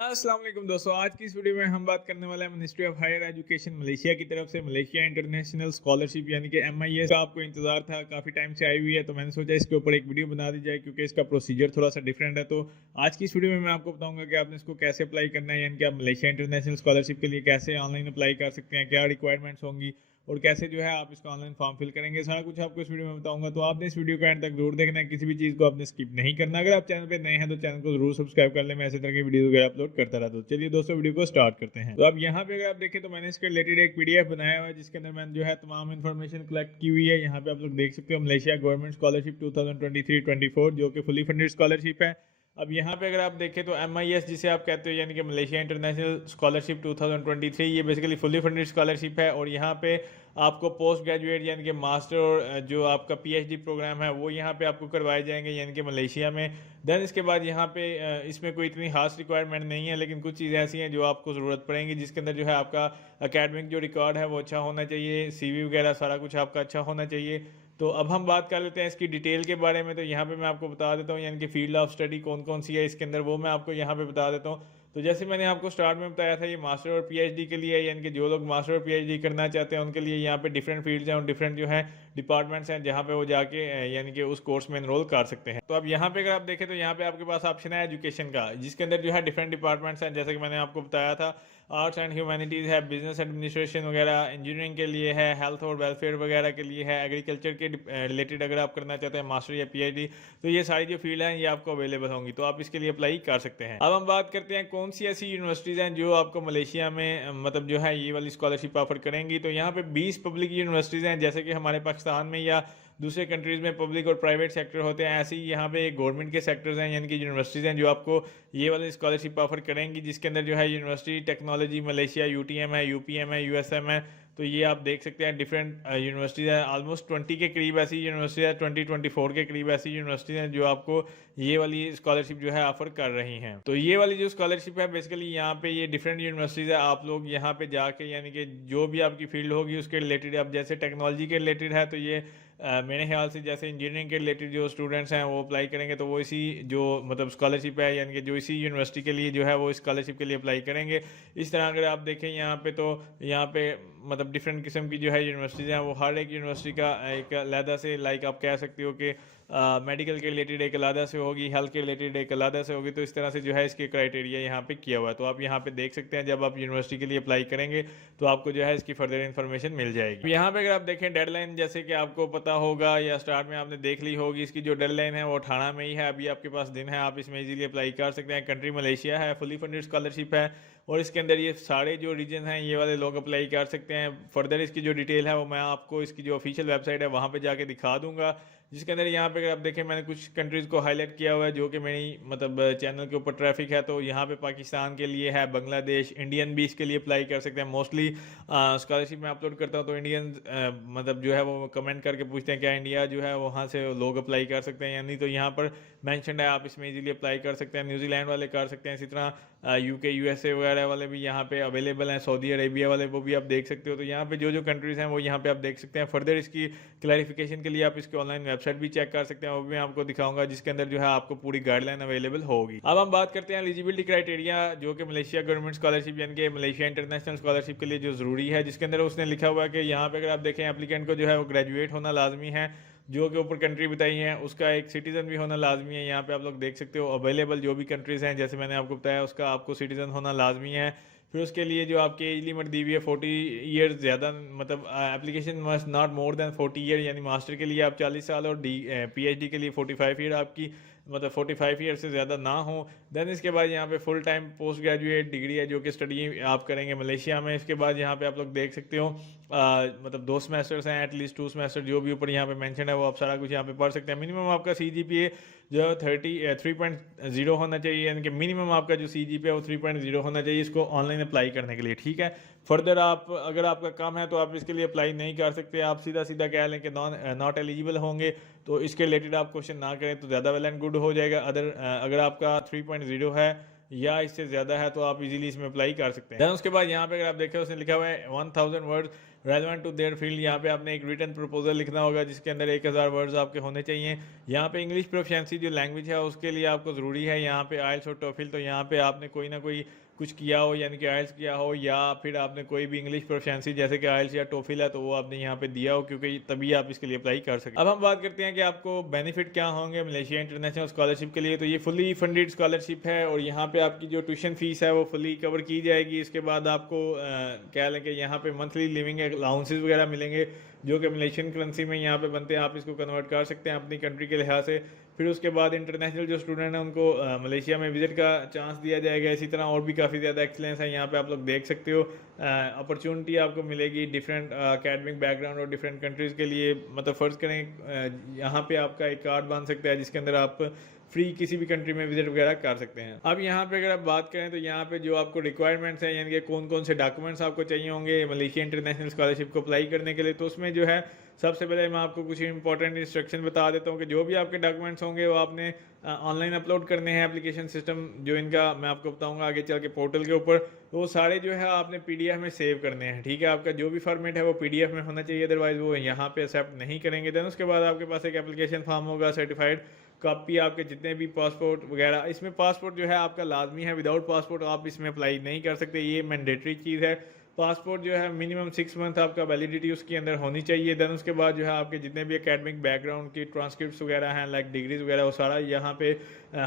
अस्सलाम वालेकुम दोस्तों। आज की इस वीडियो में हम बात करने वाले हैं ministry of higher education Malaysia की तरफ से मलेशिया इंटरनेशनल स्कॉलरशिप यानी कि MIS का आपको इंतजार था, काफ़ी टाइम से आई हुई है, तो मैंने सोचा इसके ऊपर एक वीडियो बना दी जाए क्योंकि इसका प्रोसीजर थोड़ा सा डिफरेंट है। तो आज की इस वीडियो में मैं आपको बताऊंगा कि आपने इसको कैसे अप्लाई करना है, यानी कि आप मलेशिया इंटरनेशनल स्कॉलरशिप के लिए कैसे ऑनलाइन अप्लाई कर सकते हैं, क्या रिक्वायरमेंट्स होंगी और कैसे जो है आप इसका ऑनलाइन फॉर्म फिल करेंगे, सारा कुछ आपको इस वीडियो में बताऊंगा। तो आपने इस वीडियो को एंड तक जरूर देखना है, किसी भी चीज़ को आपने स्किप नहीं करना। अगर आप चैनल पे नए हैं तो चैनल को जरूर सब्सक्राइब कर लें, मैं ऐसे तरह की वीडियो वगैरह अपलोड करता रहता हूँ। चलिए दोस्तों वीडियो को स्टार्ट करते हैं। तो अब यहाँ पे अगर आप देखें तो मैंने इसके रिलेटेड एक PDF बनाया हुआ है जिसके अंदर मैंने जो है तमाम इन्फॉर्मेशन कलेक्ट की हुई है। यहाँ पे आप लोग देख सकते हो मलेशिया गवर्नमेंट स्कॉलरशिप 2023-24 जो कि फुली फंडेड स्कॉलरशिप है। अब यहाँ पे अगर आप देखें तो MIS जिसे आप कहते हो यानी कि मलेशिया इंटरनेशनल स्कॉलरशिप 2023, ये बेसिकली फुली फंडेड स्कॉलरशिप है। और यहाँ पे आपको पोस्ट ग्रेजुएट यानी कि मास्टर और जो आपका PhD प्रोग्राम है वो यहाँ पे आपको करवाए जाएंगे यानी कि मलेशिया में। देन इसके बाद यहाँ पे इसमें कोई इतनी खास रिक्वायरमेंट नहीं है, लेकिन कुछ चीज़ें ऐसी हैं जो आपको ज़रूरत पड़ेंगी, जिसके अंदर जो है आपका एकेडमिक जो रिकॉर्ड है वो अच्छा होना चाहिए, CV वगैरह सारा कुछ आपका अच्छा होना चाहिए। तो अब हम बात कर लेते हैं इसकी डिटेल के बारे में। तो यहाँ पे मैं आपको बता देता हूँ यानी कि फील्ड ऑफ स्टडी कौन कौन सी है इसके अंदर, वो मैं आपको यहाँ पे बता देता हूँ। तो जैसे मैंने आपको स्टार्ट में बताया था, ये मास्टर और PhD के लिए है, यानी कि जो लोग मास्टर और PhD करना चाहते हैं उनके लिए यहाँ पे डिफरेंट फील्ड्स हैं और डिफरेंट जो है डिपार्टमेंट्स हैं जहाँ पे वो जाके यानी कि उस कोर्स में एनरोल कर सकते हैं। तो अब यहाँ पे अगर आप देखें तो यहाँ पे आपके पास ऑप्शन है एजुकेशन का, जिसके अंदर जो है डिफरेंट डिपार्टमेंट्स हैं, जैसे कि मैंने आपको बताया था। आर्ट्स एंड ह्यूमैनिटीज़ है, बिजनेस एडमिनिस्ट्रेशन वगैरह, इंजीनियरिंग के लिए है, हेल्थ और वेलफेयर वगैरह के लिए है, एग्रीकल्चर के रिलेटेड अगर आप करना चाहते हैं मास्टर या PhD, तो ये सारी जो फील्ड हैं ये आपको अवेलेबल होंगी, तो आप इसके लिए अप्लाई कर सकते हैं। अब हम बात करते हैं कौन सी ऐसी यूनिवर्सिटीज़ हैं जो आपको मलेशिया में मतलब जो है ये वाली स्कॉलरशिप ऑफर करेंगी। तो यहाँ पे 20 पब्लिक यूनिवर्सिटीज़ हैं, जैसे कि हमारे पाकिस्तान में या दूसरे कंट्रीज़ में पब्लिक और प्राइवेट सेक्टर होते हैं, ऐसे ही यहाँ पे गवर्नमेंट के सेक्टर्स हैं यानी कि यूनिवर्सिटीज़ हैं जो आपको ये वाली स्कॉलरशिप ऑफर करेंगी, जिसके अंदर जो है यूनिवर्सिटी टेक्नोलॉजी मलेशिया UTM है, UPM है, USM है। तो ये आप देख सकते हैं डिफरेंट यूनिवर्सिटीज़ हैं, ऑलमोस्ट 20 के करीब ऐसी यूनिवर्सिटी है, 20-24 के करीब ऐसी यूनिवर्सिटीज़ हैं जो आपको ये वाली स्कॉलरशिप जो है ऑफर कर रही हैं। तो ये वाली जो स्कॉलरशिप है बेसिकली यहाँ पे ये डिफरेंट यूनिवर्सिटीज़ है, आप लोग यहाँ पे जाके यानी कि जो भी आपकी फील्ड होगी उसके रिलेटेड, अब जैसे टेक्नोलॉजी के रिलेटेड है तो ये मेरे ख्याल से जैसे इंजीनियरिंग के रिलेटेड जो स्टूडेंट्स हैं वो अप्लाई करेंगे तो वो इसी जो मतलब स्कॉलरशिप है यानी कि जो इसी यूनिवर्सिटी के लिए जो है वो स्कॉलरशिप के लिए अप्लाई करेंगे। इस तरह अगर आप देखें यहाँ पे तो यहाँ पे मतलब डिफरेंट किस्म की जो है यूनिवर्सिटीज़ हैं, वो हर एक यूनिवर्सिटी का एक अलहदा से लाइक आप कह सकते हो कि मेडिकल के रिलेटेड एक अलहदा से होगी, हेल्थ के रिलेटेड एक अलहदा से होगी। तो इस तरह से जो है इसके क्राइटेरिया यहाँ पे किया हुआ है, तो आप यहाँ पे देख सकते हैं जब आप यूनिवर्सिटी के लिए अप्लाई करेंगे तो आपको जो है इसकी फर्दर इन्फॉर्मेशन मिल जाएगी। यहाँ पे अगर आप देखें डेडलाइन, जैसे कि आपको पता होगा या स्टार्ट में आपने देख ली होगी, इसकी जो डेडलाइन है वो 18 में ही है। अभी आपके पास दिन है, आप इसमें इजीली अप्लाई कर सकते हैं। कंट्री मलेशिया है, फुली फंडेड स्कॉलरशिप है और इसके अंदर ये सारे जो रीजन हैं ये वाले लोग अप्लाई कर सकते हैं। फर्दर इसकी जो डिटेल है वो मैं आपको इसकी जो ऑफिशियल वेबसाइट है वहाँ पे जाके दिखा दूंगा, जिसके अंदर यहाँ पे अगर आप देखें मैंने कुछ कंट्रीज़ को हाईलाइट किया हुआ है जो कि मेरी मतलब चैनल के ऊपर ट्रैफिक है। तो यहाँ पे पाकिस्तान के लिए है, बांग्लादेश, इंडियन भी इसके लिए अप्लाई कर सकते हैं। मोस्टली स्कॉलरशिप में अपलोड करता हूँ तो इंडियन मतलब जो है वो कमेंट करके पूछते हैं क्या इंडिया जो है वहाँ से लोग अप्लाई कर सकते हैं या नहीं, तो यहाँ पर मैंशन है, आप इसमें इजीली अप्लाई कर सकते हैं। न्यूजीलैंड वाले कर सकते हैं, इसी तरह UK USA वगैरह वाले भी यहाँ पे अवेलेबल हैं, सऊदी अरेबिया वाले वो भी आप देख सकते हो। तो यहाँ पे जो जो कंट्रीज़ हैं वो यहाँ पे आप देख सकते हैं। फर्दर इसकी क्लैरिफिकेशन के लिए आप इसकी ऑनलाइन वेबसाइट भी चेक कर सकते हैं, वो भी मैं आपको दिखाऊंगा, जिसके अंदर जो है आपको पूरी गाइडलाइन अवेलेबल होगी। अब हम बात करते हैं एलिजिबिलिटी क्राइटेरिया, जो कि मलेशिया गवर्नमेंट स्कॉलरशिप यानी कि मलेशिया इंटरनेशनल स्कॉलरशिप के लिए जो ज़रूरी है, जिसके अंदर उसने लिखा हुआ है कि यहाँ पे अगर आप देखें एप्लीकेंट को जो है वो ग्रेजुएट होना लाजमी है, जो के ऊपर कंट्री बताई है उसका एक सिटीज़न भी होना लाजमी है। यहाँ पे आप लोग देख सकते हो अवेलेबल जो भी कंट्रीज़ हैं, जैसे मैंने आपको बताया उसका आपको सिटीज़न होना लाजमी है। फिर उसके लिए जो आपकी एज लिमिट दी हुई है 40 ईयर्स, ज़्यादा मतलब application must not more than 40 year, यानी मास्टर के लिए आप 40 साल और PhD के लिए 45 ईयर आपकी मतलब 45 ईयर से ज़्यादा ना हो। देन इसके बाद यहाँ पे full time post graduate degree है जो कि स्टडी आप करेंगे मलेशिया में। इसके बाद यहाँ पे आप लोग देख सकते हो मतलब 2 सेमेस्टर्स हैं, एटलीस्ट 2 सेमेस्टर जो भी ऊपर यहाँ पे मेंशन है वो आप सारा कुछ यहाँ पे पढ़ सकते हैं। मिनिमम आपका CGPA जो है 3.0 होना चाहिए, यानी कि मिनिमम आपका जो CGPA है वो 3.0 होना चाहिए इसको ऑनलाइन अप्लाई करने के लिए, ठीक है। फर्दर आप अगर आपका कम है तो आप इसके लिए अप्लाई नहीं कर सकते, आप सीधा सीधा कह लें कि नॉट एलिजिबल होंगे, तो इसके रिलेटेड आप क्वेश्चन ना करें तो ज़्यादा वेल एंड गुड हो जाएगा। अगर आपका 3.0 है या इससे ज़्यादा है तो आप इजीली इसमें अप्लाई कर सकते हैं। देन उसके बाद यहाँ पे अगर आप देखें उसने लिखा हुआ है 1000 word relevant to their field. यहाँ पे आपने एक रिटन प्रपोजल लिखना होगा जिसके अंदर 1000 वर्ड्स आपके होने चाहिए। यहाँ पे इंग्लिश प्रोफिशिएंसी जो लैंग्वेज है उसके लिए आपको ज़रूरी है यहाँ पे आइल्स और टोफिल। तो यहाँ पे आपने कोई ना कोई कुछ किया हो, यानी कि आइल्स किया हो, या फिर आपने कोई भी इंग्लिश प्रोफिशिएंसी जैसे कि आइल्स या टोफिल है तो वो आपने यहाँ पे दिया हो, क्योंकि तभी आप इसके लिए अप्लाई कर सकें। अब हम बात करते हैं कि आपको बेनिफिट क्या होंगे मलेशिया इंटरनेशनल स्कॉलरशिप के लिए। तो ये फुली फंडेड स्कॉलरशिप है और यहाँ पे आपकी जो ट्यूशन फीस है वो फुली कवर की जाएगी। इसके बाद आपको क्या लें कि यहाँ पे मंथली लिविंग अलाउंसेस वगैरह मिलेंगे जो कि मलेशियन करेंसी में यहाँ पे बनते हैं, आप इसको कन्वर्ट कर सकते हैं अपनी कंट्री के लिहाज से। फिर उसके बाद इंटरनेशनल जो स्टूडेंट हैं उनको मलेशिया में विजिट का चांस दिया जाएगा। इसी तरह और भी काफ़ी ज़्यादा एक्सलेंस है यहाँ पे, आप लोग देख सकते हो। अपॉर्चुनिटी आपको मिलेगी डिफरेंट अकेडमिक बैकग्राउंड और डिफरेंट कंट्रीज़ के लिए। मतलब फ़र्ज़ करें यहाँ पे आपका एक कार्ड बन सकता है जिसके अंदर आप फ्री किसी भी कंट्री में विजिट वगैरह कर सकते हैं। अब यहाँ पे अगर आप बात करें तो यहाँ पे जो आपको रिक्वायरमेंट्स हैं, यानी कि कौन कौन से डॉक्यूमेंट्स आपको चाहिए होंगे मलेशिया इंटरनेशनल स्कॉलरशिप को अप्लाई करने के लिए, तो उसमें जो है सबसे पहले मैं आपको कुछ इंपॉर्टेंट इंस्ट्रक्शन बता देता हूँ कि जो भी आपके डॉक्यूमेंट्स होंगे वो आपने ऑनलाइन अपलोड करने हैं। एप्लीकेशन सिस्टम जो इनका मैं आपको बताऊंगा आगे चल के पोर्टल के ऊपर, तो वो सारे जो है आपने पीडीएफ में सेव करने हैं। ठीक है, आपका जो भी फॉर्मेट है वो पीडीएफ में होना चाहिए, अदरवाइज वो यहाँ पे एक्सेप्ट नहीं करेंगे। देन उसके बाद आपके पास एक एप्लीकेशन फॉर्म होगा, सर्टिफाइड कॉपी आपके जितने भी पासपोर्ट वगैरह। इसमें पासपोर्ट जो है आपका लाजमी है, विदाउट पासपोर्ट आप इसमें अप्लाई नहीं कर सकते, ये मैंडेटरी चीज़ है। पासपोर्ट जो है मिनिमम 6 मंथ आपका वैलिडिटी उसके अंदर होनी चाहिए। देन उसके बाद जो है आपके जितने भी एकेडमिक बैकग्राउंड की ट्रांसक्रिप्ट्स वगैरह हैं, लाइक डिग्रीज वगैरह, वो सारा यहाँ पे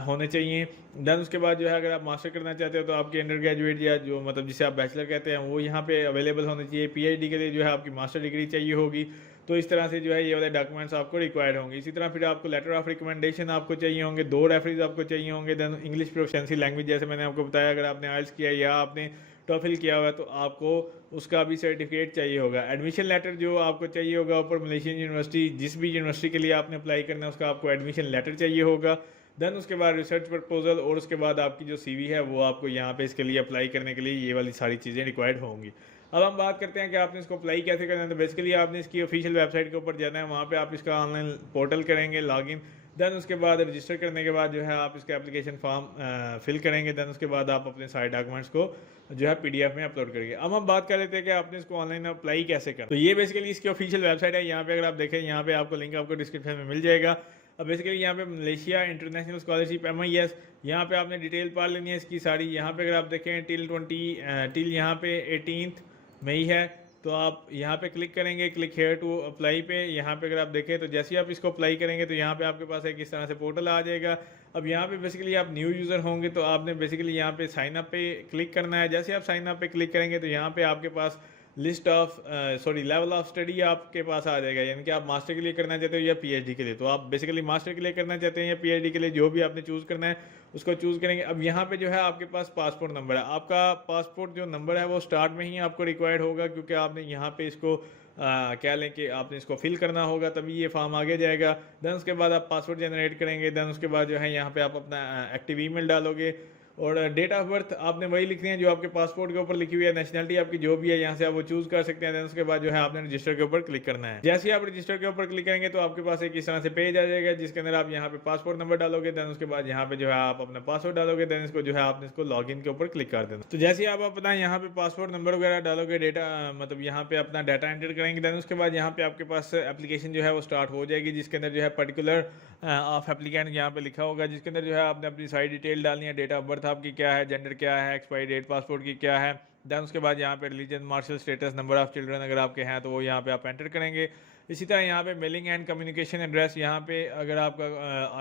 होने चाहिए। देन उसके बाद जो है अगर आप मास्टर करना चाहते हो तो आपके अंडर ग्रेजुएट या जो मतलब जिसे आप बैचलर कहते हैं वो यहाँ पे अवेलेबल होने चाहिए। पीएचडी के लिए जो है आपकी मास्टर डिग्री चाहिए होगी। तो इस तरह से जो है ये वाले डॉक्यूमेंट्स आपको रिक्वायर्ड होंगे। इसी तरह फिर आपको लेटर ऑफ रिकमेंडेशन आपको चाहिए होंगे, 2 रेफरेंस आपको चाहिए होंगे। देन इंग्लिश प्रोफिशिएंसी लैंग्वेज, जैसे मैंने आपको बताया अगर आपने आइल्स किया या आपने टॉफिल किया हुआ है तो आपको उसका भी सर्टिफिकेट चाहिए होगा। एडमिशन लेटर जो आपको चाहिए होगा ऊपर मलेशियन यूनिवर्सिटी, जिस भी यूनिवर्सिटी के लिए आपने अप्लाई करना है उसका आपको एडमिशन लेटर चाहिए होगा। देन उसके बाद रिसर्च प्रपोजल और उसके बाद आपकी जो सीवी है वो आपको यहाँ पे इसके लिए अप्लाई करने के लिए ये वाली सारी चीज़ें रिक्वायर्ड होंगी। अब हम बात करते हैं कि आपने इसको अप्लाई कैसे करना है। तो बेसिकली आपने इसकी ऑफिशियल वेबसाइट के ऊपर जाना है, वहाँ पे आप इसका ऑनलाइन पोर्टल करेंगे लॉगिन। देन उसके बाद रजिस्टर करने के बाद जो है आप इसका एप्लीकेशन फॉर्म फिल करेंगे। देन उसके बाद आप अपने सारे डॉक्यूमेंट्स को जो है पीडीएफ में अपलोड करेंगे। अब हम बात कर लेते हैं कि आपने इसको ऑनलाइन अप्लाई कैसे करना। तो ये बेसिकली इसकी ऑफिशियल वेबसाइट है। यहाँ पे अगर आप देखें, यहाँ पे आपको लिंक आपको डिस्क्रिप्शन में मिल जाएगा। अब बेसिकली यहाँ पे मलेशिया इंटरनेशनल स्कॉलरशिप MIS, यहाँ पे आपने डिटेल पढ़ लेनी है इसकी सारी। यहाँ पे अगर आप देखें टिल यहाँ पे 18 मई है, तो आप यहाँ पे क्लिक करेंगे, क्लिक हेयर टू अप्लाई पे। यहाँ पे अगर आप देखें तो जैसे ही आप इसको अप्लाई करेंगे तो यहाँ पे आपके पास एक इस तरह से पोर्टल आ जाएगा। अब यहाँ पे बेसिकली आप न्यू यूज़र होंगे तो आपने बेसिकली यहाँ पे साइन अप पे क्लिक करना है। जैसे आप साइन अप पे क्लिक करेंगे तो यहाँ पे आपके पास list of level of study आपके पास आ जाएगा, यानी कि आप मास्टर के लिए करना चाहते हो या पीएचडी के लिए। तो आप बेसिकली मास्टर के लिए करना चाहते हैं या पीएचडी के लिए, जो भी आपने चूज़ करना है उसको चूज़ करेंगे। अब यहाँ पे जो है आपके पास पासपोर्ट नंबर है, आपका पासपोर्ट जो नंबर है वो स्टार्ट में ही आपको रिक्वायर्ड होगा, क्योंकि आपने यहाँ पे इसको क्या लें कि आपने इसको फिल करना होगा, तभी ये फॉर्म आगे जाएगा। देन उसके बाद आप पासवर्ड जनरेट करेंगे। देन उसके बाद जो है यहाँ पे आप अपना एक्टिव ईमेल डालोगे और डेट ऑफ बर्थ आपने वही लिखनी है जो आपके पासपोर्ट के ऊपर लिखी हुई है। नेशनलिटी आपकी जो भी है यहाँ से आप वो चूज कर सकते हैं। देन उसके बाद जो है आपने रजिस्टर के ऊपर क्लिक करना है। जैसे ही आप रजिस्टर के ऊपर क्लिक करेंगे तो आपके पास एक इस तरह से पेज आ जाएगा जिसके अंदर आप यहाँ पे पासपोर्ट नंबर डालोगे। देन उसके बाद यहाँ पे जो है आप अपना पासवर्ड डालोगे। देन इसको जो है आपने इसको लॉगिन के ऊपर क्लिक कर देना। तो जैसे ही आप अपना यहाँ पे पासपोर्ट नंबर वगैरह डालोगे, डेटा मतलब यहाँ पे अपना डाटा एंटर करेंगे। देन उसके बाद यहाँ पे आपके पास एप्लीकेशन जो है वो स्टार्ट हो जाएगी, जिसके अंदर जो है पर्टिकुलर ऑफ एप्लीकेंट यहाँ पे लिखा होगा, जिसके अंदर जो है आपने अपनी सारी डिटेल डालनी है। डेट ऑफ बर्थ आपकी क्या है, जेंडर क्या है, एक्सपायरी डेट पासपोर्ट की क्या है। देन उसके बाद यहाँ पे religion, marital status, number of children अगर आपके हैं तो वो यहाँ पे आप एंटर करेंगे। इसी तरह यहाँ पे मेलिंग एंड कम्युनिकेशन एड्रेस, यहाँ पे अगर आपका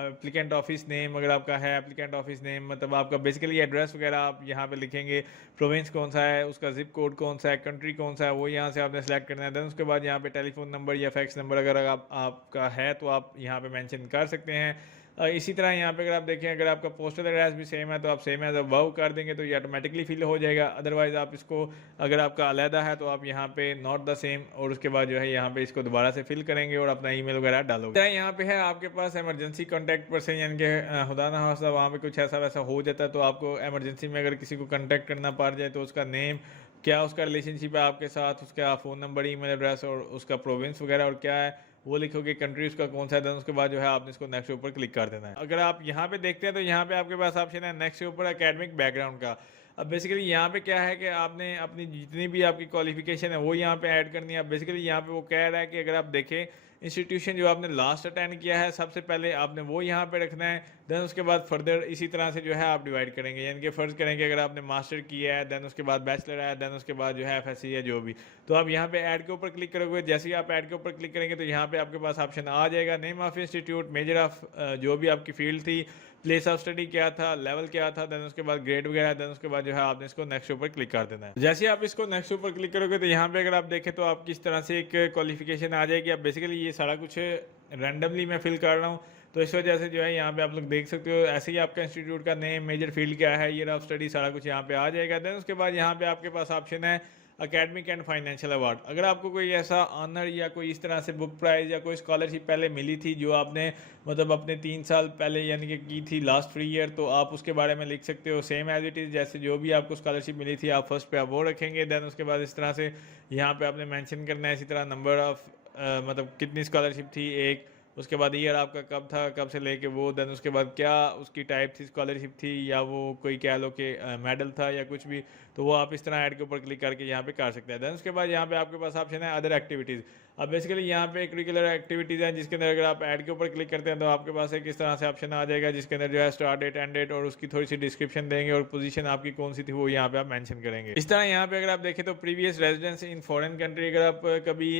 एप्लीकेंट ऑफिस नेम अगर आपका है, एप्लीकेंट ऑफिस नेम मतलब आपका बेसिकली एड्रेस वगैरह आप यहाँ पे लिखेंगे। प्रोविंस कौन सा है, उसका जिप कोड कौन सा है, कंट्री कौन सा है, वो यहाँ से आपने सेलेक्ट करना है। देन उसके बाद यहाँ पे टेलीफोन नंबर या फैक्स नंबर अगर आपका है तो आप यहाँ पे मेंशन कर सकते हैं। इसी तरह यहाँ पे अगर आप देखें, अगर आपका पोस्टल एड्रेस भी सेम है तो आप सेम एज अबव कर देंगे तो ये ऑटोमेटिकली फिल हो जाएगा। अदरवाइज आप इसको अगर आपका अलहदा है तो आप यहाँ पे नॉट द सेम और उसके बाद जो है यहाँ पे इसको दोबारा से फिल करेंगे और अपना ईमेल वगैरह डालोगे। यहाँ पे है आपके पास इमरजेंसी कॉन्टैक्ट पर्सन, यानी कि खुदा ना खास्ता वहाँ पे कुछ ऐसा वैसा हो जाता है तो आपको इमरजेंसी में अगर किसी को कॉन्टैक्ट करना पड़ जाए तो उसका नेम क्या, उसका रिलेशनशिप है आपके साथ, उसका फ़ोन नंबर, ईमेल एड्रेस और उसका प्रोविंस वगैरह और क्या है वो लिखोगे, कंट्री उसका कौन सा है। देन उसके बाद जो है आपने इसको नेक्स्ट के ऊपर क्लिक कर देना है। अगर आप यहाँ पे देखते हैं तो यहाँ पे आपके पास ऑप्शन है नेक्स्ट के ऊपर एकेडमिक बैकग्राउंड का। अब बेसिकली यहाँ पे क्या है कि आपने अपनी जितनी भी आपकी क्वालिफिकेशन है वो यहाँ पे ऐड करनी है। अब बेसिकली यहाँ पे वो कह रहा है कि अगर आप देखें इंस्टीट्यूशन जो आपने लास्ट अटेंड किया है सबसे पहले आपने वो यहाँ पे रखना है, देन उसके बाद फर्दर इसी तरह से जो है आप डिवाइड करेंगे। यानी कि फ़र्ज़ करेंगे अगर आपने मास्टर किया है, देन उसके बाद बैचलर है, देन उसके बाद जो है एफएससी है जो भी, तो आप यहाँ पे ऐड के ऊपर क्लिक करोगे। जैसे ही आप ऐड के ऊपर क्लिक करेंगे तो यहाँ पे आपके पास ऑप्शन आ जाएगा name of institute, measure of जो भी आपकी फील्ड थी, प्लेस ऑफ स्टडी क्या था, लेवल क्या था, देन उसके बाद ग्रेड वगैरह, देन उसके बाद जो है आपने इसको नेक्स्ट ऊपर क्लिक कर देना है। जैसे आप इसको नेक्स्ट ऊपर क्लिक करोगे तो यहाँ पे अगर आप देखें तो आपकी इस तरह से एक क्वालिफिकेशन आ जाएगी। अब बेसिकली ये सारा कुछ रैंडमली मैं फिल कर रहा हूँ, तो इस वजह से जो है यहाँ पे आप लोग देख सकते हो ऐसे ही आपका इंस्टीट्यूट का नेम, मेजर फील्ड क्या है, ईयर ऑफ स्टडी, सारा कुछ यहाँ पे आ जाएगा। देन उसके बाद यहाँ पे आपके पास ऑप्शन है अकेडमिक एंड फाइनेंशियल अवार्ड। अगर आपको कोई ऐसा ऑनर या कोई इस तरह से बुक प्राइज़ या कोई स्कॉलरशिप पहले मिली थी जो आपने मतलब अपने 3 साल पहले यानी कि की थी लास्ट 3 ईयर, तो आप उसके बारे में लिख सकते हो सेम एज इट इज़। जैसे जो भी आपको स्कॉलरशिप मिली थी आप फर्स्ट पे आप वो रखेंगे। देन उसके बाद इस तरह से यहाँ पे आपने मेंशन करना है, इसी तरह नंबर ऑफ मतलब कितनी स्कॉलरशिप थी एक, उसके बाद ईयर आपका कब था, कब से लेके वो, देन उसके बाद क्या उसकी टाइप थी, स्कॉलरशिप थी या वो कोई कह लो कि मेडल था या कुछ भी, तो वो आप इस तरह ऐड के ऊपर क्लिक करके यहाँ पे कर सकते हैं। देन उसके बाद यहाँ पे आपके पास ऑप्शन है अदर एक्टिविटीज़। अब बेसिकली यहाँ पे करिकुलर एक्टिविटीज़ हैं जिसके अंदर अगर आप ऐड के ऊपर क्लिक करते हैं तो आपके पास एक इस तरह से ऑप्शन आ जाएगा जिसके अंदर जो है स्टार्ट डेट, एंड डेट और उसकी थोड़ी सी डिस्क्रिप्शन देंगे और पोजीशन आपकी कौन सी थी वो यहाँ पे आप मेंशन करेंगे। इस तरह यहाँ पे अगर आप देखें तो previous residence in foreign country, अगर आप कभी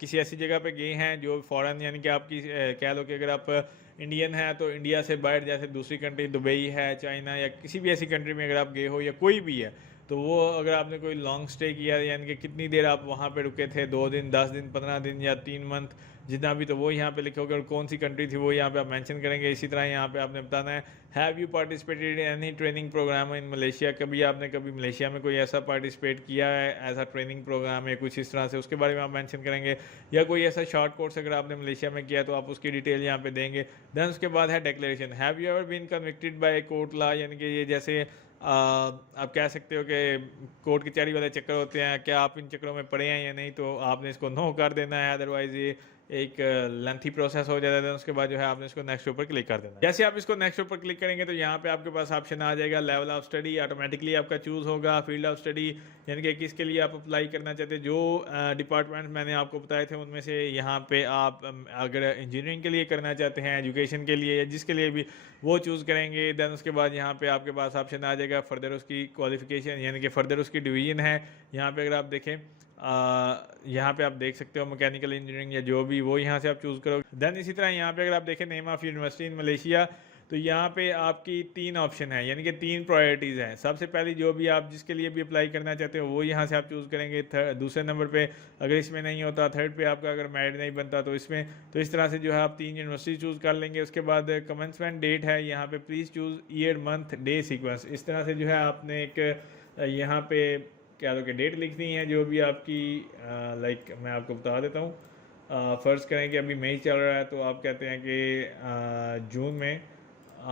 किसी ऐसी जगह पे गए हैं जो फॉरेन यानी कि आपकी कह लो कि अगर आप इंडियन है तो इंडिया से बाहर जैसे दूसरी कंट्री दुबई है, चाइना या किसी भी ऐसी कंट्री में अगर आप गए हो या कोई भी है, तो वो अगर आपने कोई लॉन्ग स्टे किया यानी कि कितनी देर आप वहाँ पे रुके थे, 2 दिन, 10 दिन, 15 दिन या 3 मंथ, जितना भी, तो वो यहाँ पे लिखोगे और कौन सी कंट्री थी वो यहाँ पे आप मेंशन करेंगे। इसी तरह यहाँ पे आपने बताना है have you participated in any training program in Malaysia, कभी आपने कभी मलेशिया में कोई ऐसा पार्टिसिपेट किया है, ऐसा ट्रेनिंग प्रोग्राम है कुछ इस तरह से, उसके बारे में आप मेंशन करेंगे। या कोई ऐसा शॉर्ट कोर्स अगर आपने मलेशिया में किया तो आप उसकी डिटेल यहाँ पे देंगे। देन उसके बाद है declaration, have you ever been convicted by court law, यानी कि ये जैसे आप कह सकते हो कि कोर्ट कचहरी वाले चक्कर होते हैं, क्या आप इन चक्करों में पड़े हैं या नहीं, तो आपने इसको नो कर देना है, अदरवाइज ये एक लेंथी प्रोसेस हो जाता है। उसके बाद जो है आपने इसको नेक्स्ट ऊपर क्लिक कर देना है। जैसे आप इसको नेक्स्ट ऊपर क्लिक करेंगे तो यहाँ पे आपके पास ऑप्शन आ जाएगा लेवल ऑफ स्टडी, ऑटोमेटिकली आपका चूज़ होगा। फील्ड ऑफ स्टडी यानी कि किसके लिए आप अप्लाई करना चाहते हैं, जो डिपार्टमेंट मैंने आपको बताए थे उनमें से यहाँ पे आप अगर इंजीनियरिंग के लिए करना चाहते हैं, एजुकेशन के लिए या जिसके लिए भी, वो चूज़ करेंगे। देन उसके बाद यहाँ पे आपके पास ऑप्शन आ जाएगा फर्दर उसकी क्वालिफिकेशन यानी कि फर्दर उसकी डिवीजन है। यहाँ पे अगर आप देखें यहाँ पे आप देख सकते हो मैकेनिकल इंजीनियरिंग या जो भी, वो यहाँ से आप चूज़ करोगे। देन इसी तरह यहाँ पे अगर आप देखें name of university in Malaysia, तो यहाँ पे आपकी 3 ऑप्शन है यानी कि 3 प्रायोरिटीज़ हैं। सबसे पहली जो भी आप जिसके लिए भी अप्लाई करना चाहते हो वो यहाँ से आप चूज़ करेंगे। दूसरे नंबर पे अगर इसमें नहीं होता, थर्ड पे आपका अगर मेरिट नहीं बनता तो इसमें, तो इस तरह से जो है आप 3 यूनिवर्सिटी चूज़ कर लेंगे। उसके बाद कमेंसमेंट डेट है यहाँ पे, please choose year month day sequence, इस तरह से जो है आपने एक यहाँ पे क्या लो कि डेट लिखनी है जो भी आपकी लाइक मैं आपको बता देता हूँ। फ़र्ज़ करें कि अभी मई चल रहा है तो आप कहते हैं कि जून में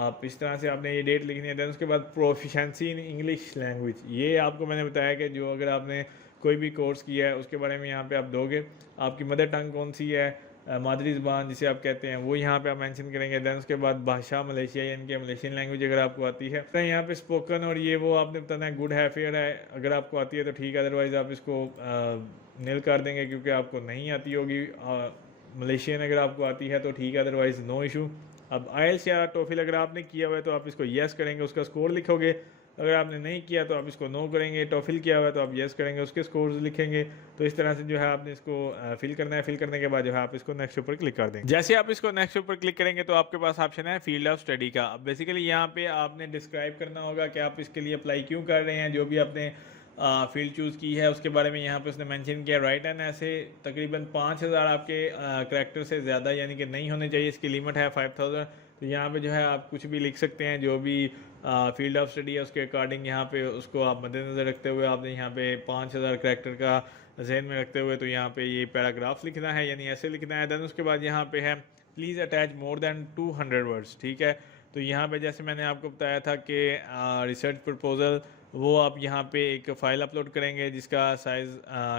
आप इस तरह से आपने ये डेट लिखनी है। देन उसके बाद प्रोफिशेंसी इन इंग्लिश लैंग्वेज, ये आपको मैंने बताया कि जो अगर आपने कोई भी कोर्स किया है उसके बारे में यहाँ पे आप दोगे। आपकी मदर टंग कौन सी है, मादरी ज़बान जिसे आप कहते हैं, वो यहाँ पे आप मेंशन करेंगे। देन उसके बाद भाषा मलेशिया यानी कि मलेशियन लैंग्वेज अगर आपको आती है, तो यहाँ पे स्पोकन और ये वो आपने बताना है। गुड है, फेयर है, अगर आपको आती है तो ठीक है, अदरवाइज़ आप इसको नील कर देंगे क्योंकि आपको नहीं आती होगी। मलेशियन अगर आपको आती है तो ठीक है, अदरवाइज़ नो इशू। अब आइल्स या टोफिल अगर आपने किया हुआ है तो आप इसको येस करेंगे, उसका स्कोर लिखोगे। अगर आपने नहीं किया तो आप इसको नो करेंगे। टोफिल किया हुआ है तो आप येस करेंगे, उसके स्कोर्स लिखेंगे। तो इस तरह से जो है आपने इसको फिल करना है। फिल करने के बाद जो है आप इसको नेक्स्ट ऊपर क्लिक कर देंगे। जैसे आप इसको नेक्स्ट ऊपर क्लिक करेंगे तो आपके पास ऑप्शन है फील्ड ऑफ स्टडी का। अब बेसिकली यहाँ पे आपने डिस्क्राइब करना होगा कि आप इसके लिए अप्लाई क्यों कर रहे हैं। जो भी आपने फील्ड चूज़ की है उसके बारे में यहाँ पे उसने मेंशन किया। राइट एंड ऐसे तकरीबन 5000 आपके करैक्टर से ज़्यादा यानी कि नहीं होने चाहिए, इसकी लिमिट है 5000। तो यहाँ पे जो है आप कुछ भी लिख सकते हैं, जो भी फील्ड ऑफ स्टडी है उसके अकॉर्डिंग यहाँ पे उसको आप मद्देनज़र रखते हुए आपने यहाँ पे 5000 करैक्टर का जहन में रखते हुए तो यहाँ पे ये पैराग्राफ लिखना है, यानी ऐसे लिखना है। देन उसके बाद यहाँ पे है please attach more than 200 words, ठीक है। तो यहाँ पे जैसे मैंने आपको बताया था कि रिसर्च प्रपोजल, वो आप यहाँ पे एक फ़ाइल अपलोड करेंगे जिसका साइज़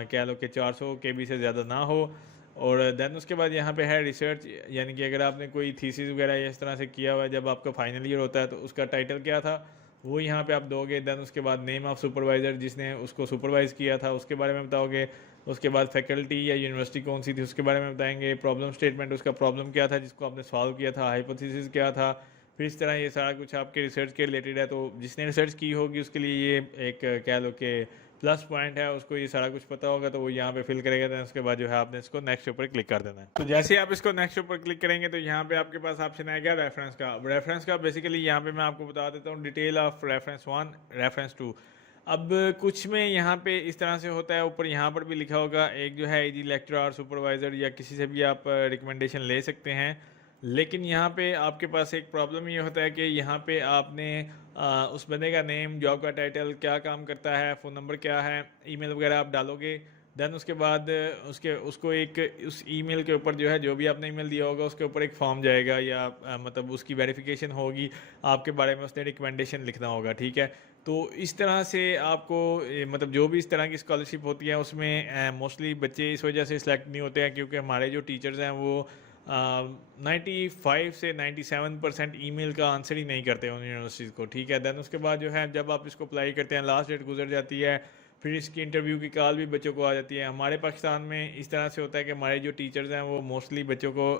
कह लो कि 400 KB से ज़्यादा ना हो। और देन उसके बाद यहाँ पे है रिसर्च, यानी कि अगर आपने कोई थीसिस वगैरह इस तरह से किया हुआ है, जब आपका फाइनल ईयर होता है तो उसका टाइटल क्या था वो यहाँ पे आप दोगे। देन उसके बाद नेम ऑफ़ सुपरवाइज़र, जिसने उसको सुपरवाइज़ किया था, उसके बारे में बताओगे। उसके बाद फैकल्टी या यूनिवर्सिटी कौन सी थी उसके बारे में बताएंगे। प्रॉब्लम स्टेटमेंट, उसका प्रॉब्लम क्या था जिसको आपने सॉल्व किया था। हाइपोथेसिस क्या था। फिर इस तरह ये सारा कुछ आपके रिसर्च के रिलेटेड है, तो जिसने रिसर्च की होगी उसके लिए ये एक कह लो कि प्लस पॉइंट है, उसको ये सारा कुछ पता होगा, तो वो यहाँ पे फिल करेगा। देन उसके बाद जो है आपने इसको नेक्स्ट ऊपर क्लिक कर देना है। तो जैसे ही आप इसको नेक्स्ट ऊपर क्लिक करेंगे तो यहाँ पे आपके पास ऑप्शन आएगा रेफरेंस का। अब रेफरेंस का बेसिकली यहाँ पे मैं आपको बता देता हूँ, डिटेल ऑफ रेफरेंस 1, रेफरेंस 2। अब कुछ में यहाँ पे इस तरह से होता है, ऊपर यहाँ पर भी लिखा होगा, एक जो है इजी लेक्चरर, सुपरवाइज़र या किसी से भी आप रिकमेंडेशन ले सकते हैं। लेकिन यहाँ पे आपके पास एक प्रॉब्लम ये होता है कि यहाँ पे आपने उस बंदे का नेम, जॉब का टाइटल, क्या काम करता है, फ़ोन नंबर क्या है, ईमेल वगैरह आप डालोगे। देन उसके बाद उसको एक उस ईमेल के ऊपर जो है, जो भी आपने ईमेल दिया होगा उसके ऊपर एक फॉर्म जाएगा, या मतलब उसकी वेरिफिकेशन होगी, आपके बारे में उसने रिकमेंडेशन लिखना होगा, ठीक है। तो इस तरह से आपको मतलब जो भी इस तरह की स्कॉलरशिप होती है उसमें मोस्टली बच्चे इस वजह से सिलेक्ट नहीं होते हैं क्योंकि हमारे जो टीचर्स हैं वो 95 से 97% ईमेल का आंसर ही नहीं करते उन यूनिवर्सिटीज़ को, ठीक है। देन उसके बाद जो है जब आप इसको अप्लाई करते हैं, लास्ट डेट गुजर जाती है, फिर इसकी इंटरव्यू की कॉल भी बच्चों को आ जाती है। हमारे पाकिस्तान में इस तरह से होता है कि हमारे जो टीचर्स हैं वो मोस्टली बच्चों को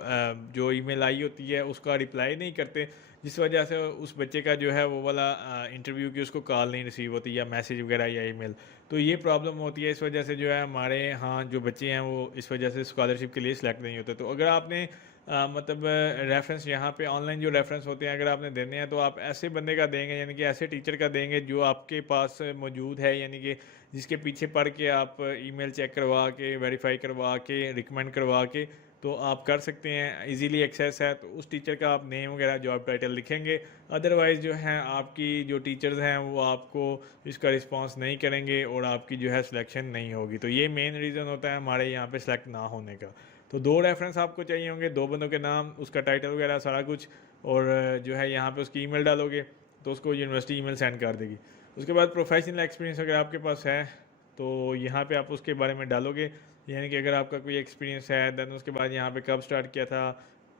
जो ईमेल आई होती है उसका रिप्लाई नहीं करते, जिस वजह से उस बच्चे का जो है वो वाला इंटरव्यू की उसको कॉल नहीं रिसीव होती, या मैसेज वगैरह या ईमेल। तो ये प्रॉब्लम होती है, इस वजह से जो है हमारे यहाँ जो बच्चे हैं वो इस वजह से स्कॉलरशिप के लिए सिलेक्ट नहीं होते। तो अगर आपने मतलब रेफरेंस यहाँ पे ऑनलाइन जो रेफरेंस होते हैं अगर आपने देने हैं तो आप ऐसे बंदे का देंगे, यानी कि ऐसे टीचर का देंगे जो आपके पास मौजूद है, यानी कि जिसके पीछे पढ़ के आप ईमेल चेक करवा के, वेरीफाई करवा के, रिकमेंड करवा के तो आप कर सकते हैं, इजीली एक्सेस है। तो उस टीचर का आप नेम वगैरह, जॉब टाइटल लिखेंगे। अदरवाइज़ जो है आपकी जो टीचर्स हैं वो आपको इसका रिस्पांस नहीं करेंगे और आपकी जो है सिलेक्शन नहीं होगी। तो ये मेन रीज़न होता है हमारे यहाँ पे सिलेक्ट ना होने का। तो 2 रेफरेंस आपको चाहिए होंगे, 2 बंदों के नाम, उसका टाइटल वगैरह सारा कुछ, और जो है यहाँ पे उसकी ईमेल डालोगे तो उसको यूनिवर्सिटी ईमेल सेंड कर देगी। उसके बाद प्रोफेशनल एक्सपीरियंस अगर आपके पास है तो यहाँ पे आप उसके बारे में डालोगे, यानी कि अगर आपका कोई एक्सपीरियंस है। देन उसके बाद यहाँ पे कब स्टार्ट किया था,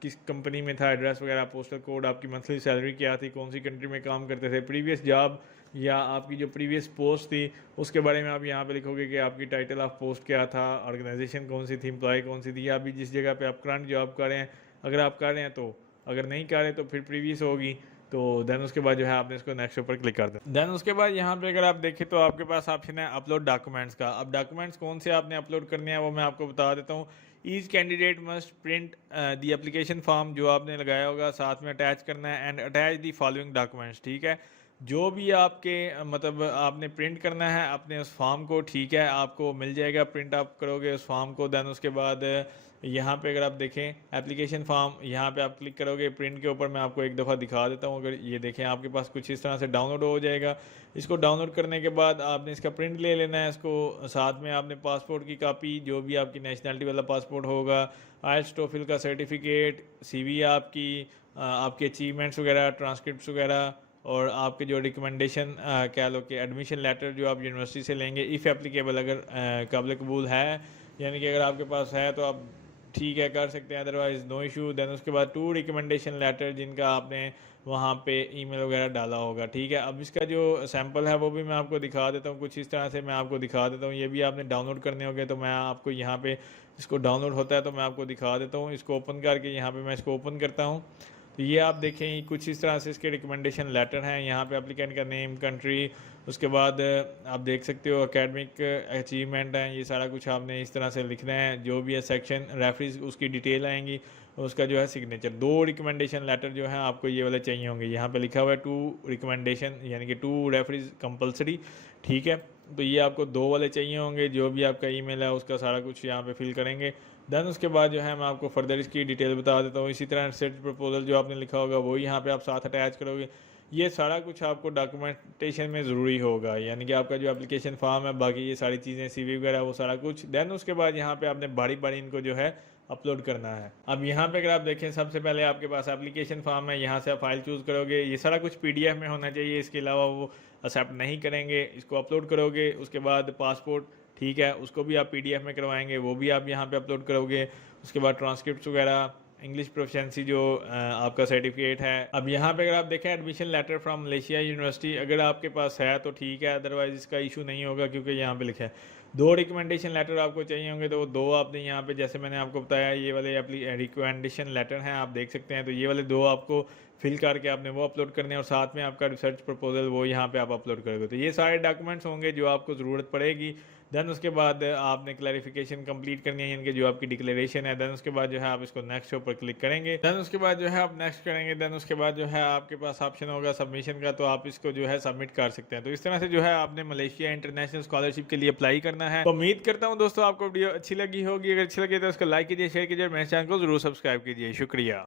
किस कंपनी में था, एड्रेस वगैरह, पोस्टल कोड, आपकी मंथली सैलरी क्या थी, कौन सी कंट्री में काम करते थे, प्रीवियस जॉब या आपकी जो प्रीवियस पोस्ट थी उसके बारे में आप यहाँ पे लिखोगे कि आपकी टाइटल ऑफ पोस्ट क्या था, ऑर्गेनाइजेशन कौन सी थी, एम्प्लॉय कौन सी थी, या अभी जिस जगह पे आप करंट जॉब कर रहे हैं, अगर आप कर रहे हैं तो, अगर नहीं कर रहे तो फिर प्रीवियस होगी। तो देन उसके बाद जो है आपने इसको नेक्स्ट ऊपर क्लिक कर दें। देन उसके बाद यहाँ पे अगर आप देखें तो आपके पास ऑप्शन है अपलोड डॉक्यूमेंट्स का। अब डॉक्यूमेंट्स कौन से आपने अपलोड करने हैं वो मैं आपको बता देता हूँ। Each candidate must print the application form, जो आपने लगाया होगा साथ में अटैच करना है, and attach the following documents, ठीक है। जो भी आपके मतलब आपने प्रिंट करना है अपने उस फॉर्म को, ठीक है, आपको मिल जाएगा, प्रिंट आप करोगे उस फॉर्म को। देन उसके बाद यहाँ पे अगर आप देखें एप्लीकेशन फॉर्म, यहाँ पे आप क्लिक करोगे, प्रिंट के ऊपर मैं आपको एक दफ़ा दिखा देता हूँ। अगर ये देखें आपके पास कुछ इस तरह से डाउनलोड हो जाएगा। इसको डाउनलोड करने के बाद आपने इसका प्रिंट ले लेना है, इसको साथ में आपने पासपोर्ट की कापी, जो भी आपकी नेशनलिटी वाला पासपोर्ट होगा, आइल्स टोफिल का सर्टिफिकेट, CV आपकी, आपके अचीवमेंट्स वगैरह, ट्रांसक्रिप्ट वगैरह, और आपके जो रिकमेंडेशन कह लो कि एडमिशन लेटर जो आप यूनिवर्सिटी से लेंगे, इफ़ एप्लीकेबल, अगर काबिल कबूल है, यानी कि अगर आपके पास है तो आप ठीक है कर सकते हैं, अदरवाइज़ नो इशू। देन उसके बाद 2 रिकमेंडेशन लेटर जिनका आपने वहाँ पे ईमेल वगैरह डाला होगा, ठीक है। अब इसका जो सैम्पल है वो भी मैं आपको दिखा देता हूँ, कुछ इस तरह से मैं आपको दिखा देता हूँ। ये भी आपने डाउनलोड करने होंगे, तो मैं आपको यहाँ पे इसको डाउनलोड होता है तो मैं आपको दिखा देता हूँ। इसको ओपन करके यहाँ पे मैं इसको ओपन करता हूँ, तो ये आप देखें कुछ इस तरह से इसके रिकमेंडेशन लेटर हैं। यहाँ पे एप्लीकेंट का नेम, कंट्री, उसके बाद आप देख सकते हो एकेडमिक अचीवमेंट हैं, ये सारा कुछ आपने इस तरह से लिखना है। जो भी है सेक्शन रेफरेंस उसकी डिटेल आएंगी, उसका जो है सिग्नेचर। 2 रिकमेंडेशन लेटर जो है आपको ये वाले चाहिए होंगे। यहाँ पे लिखा हुआ है 2 रिकमेंडेशन, यानी कि 2 रेफरेंस कंपलसरी, ठीक है। तो ये आपको 2 वाले चाहिए होंगे। जो भी आपका ईमेल है उसका सारा कुछ यहाँ पे फिल करेंगे। देन उसके बाद जो है मैं आपको फर्दर इसकी डिटेल बता देता हूँ। इसी तरह रिसर्च प्रपोजल जो आपने लिखा होगा वो यहाँ पे आप साथ अटैच करोगे। ये सारा कुछ आपको डॉक्यूमेंटेशन में ज़रूरी होगा, यानी कि आपका जो एप्लीकेशन फॉर्म है, बाकी ये सारी चीज़ें, CV वगैरह, वो सारा कुछ। देन उसके बाद यहाँ पे आपने बारी बारी इनको जो है अपलोड करना है। अब यहाँ पे अगर आप देखें, सबसे पहले आपके पास एप्लीकेशन फॉर्म है, यहाँ से आप फाइल चूज़ करोगे। ये सारा कुछ PDF में होना चाहिए, इसके अलावा वो एक्सेप्ट नहीं करेंगे। इसको अपलोड करोगे। उसके बाद पासपोर्ट, ठीक है, उसको भी आप PDF में करवाएंगे, वो भी आप यहाँ पे अपलोड करोगे। उसके बाद ट्रांसक्रिप्ट वगैरह, इंग्लिश प्रोफिशिएंसी जो आपका सर्टिफिकेट है। अब यहाँ पे अगर आप देखें admission letter from Malaysia university, अगर आपके पास है तो ठीक है, अदरवाइज इसका इशू नहीं होगा क्योंकि यहाँ पे लिखा है 2 रिकमेंडेशन लेटर आपको चाहिए होंगे, तो वो 2 आपने यहाँ पे जैसे मैंने आपको बताया ये वाले रिकमेंडेशन लेटर हैं, आप देख सकते हैं। तो ये वाले 2 आपको फिल करके आपने वो अपलोड करने हैं और साथ में आपका रिसर्च प्रपोजल वो यहाँ पे आप अपलोड करोगे। तो ये सारे डॉक्यूमेंट्स होंगे जो आपको ज़रूरत पड़ेगी। देन उसके बाद आपने क्लैरिफिकेशन कंप्लीट करनी है, यानी कि जो आपकी डिक्लेरेशन है। देन उसके बाद जो है आप इसको नेक्स्ट पर क्लिक करेंगे। देन उसके बाद जो है आप नेक्स्ट करेंगे। देन उसके बाद जो है आपके पास ऑप्शन होगा सबमिशन का, तो आप इसको जो है सबमिट कर सकते हैं। तो इस तरह से जो है आपने मलेशिया इंटरनेशनल स्कॉलरशिप के लिए अप्लाई करना है। तो उम्मीद करता हूँ दोस्तों आपको वीडियो अच्छी लगी होगी। अगर अच्छी लगी तो उसको लाइक कीजिए, शेयर कीजिए, मेरे चैनल को जरूर सब्सक्राइब कीजिए। शुक्रिया।